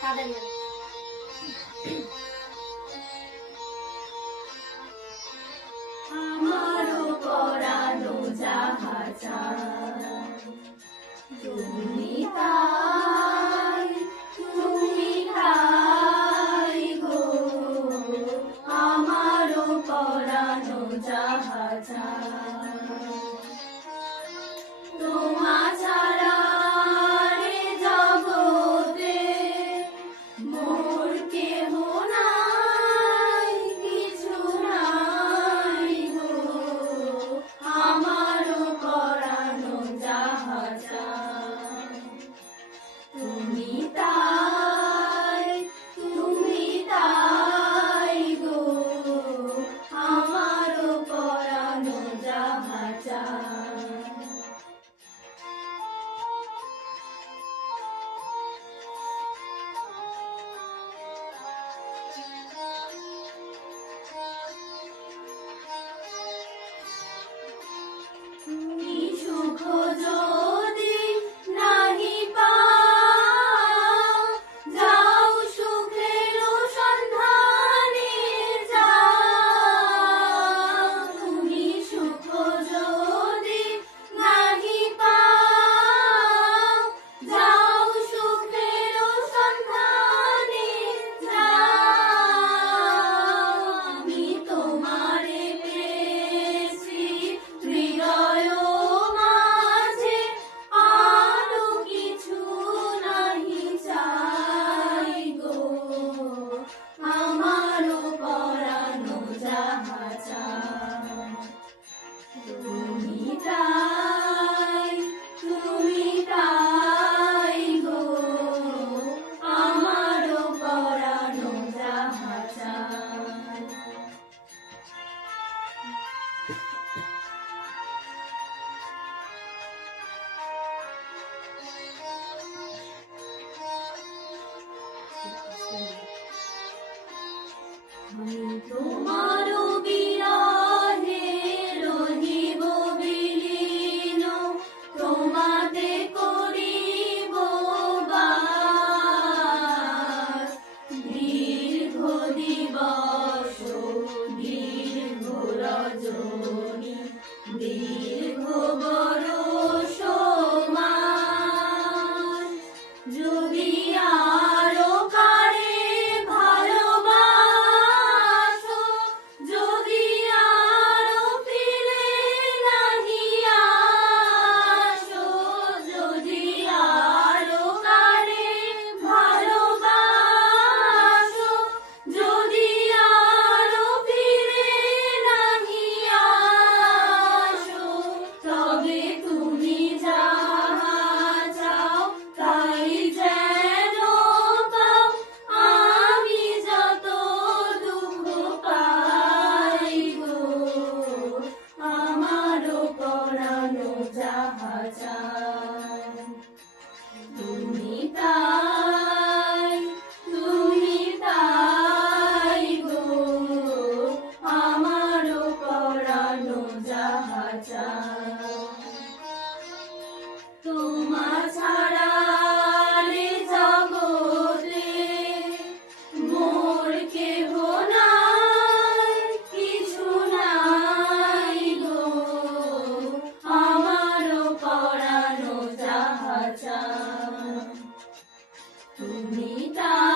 কাঁদেন না। আমারও পরানো যাহা চায় তুমি তাই, তুমি তাই গো। আমারও পরানো যাহা চায় তোমা ছাড়া রে জগতে মোর কেহ নাই, কিছু নাই গো। আমারও পরানো যাহা চায় তুমি তাই, তুমি তাই গো। আমারও পরানো যাহা চায় কি সুখ যদি নাহি পাও, যাও সুখের সন্ধানে যাও। তুমি সুখ যদি নাহি পাও, যাও সুখের সন্ধানে যাও। আমি তোমারে পেয়েছি হৃদয় মাঝে, আরো কিছু নাহি চাই গো। আমারও পরানো যাহা চায় তুমি তাই, তুমি তাই গো। আমারও পরানো যাহা চায় আমি তোমারও বিরহে রহিব বিলীন, তোমাতে করিব বাস। দীর্ঘ দিবস দীর্ঘ রজনী, দীর্ঘ বরষ মাস। যদি আরো কারে ভালোবাসো, যদি আরো ফিরে নাহি আসো, যদি আরো কারে ভালোবাসো, যদি আরো ফিরে নাহি আসো, তবে তুমি যাহা চাও তাই যেন পাও। আমি যত দুঃখ পাই গো, আমারও পরানো যাহা চায় তুমি তাই, তুমি তাই গো। আমারও পরানো যাহা চায় তোমা ছাড়া রে জগতে মোর কেহ নাই, কিছু নাই গো। আমারও পরানো যাহা চায় তুমি তাই।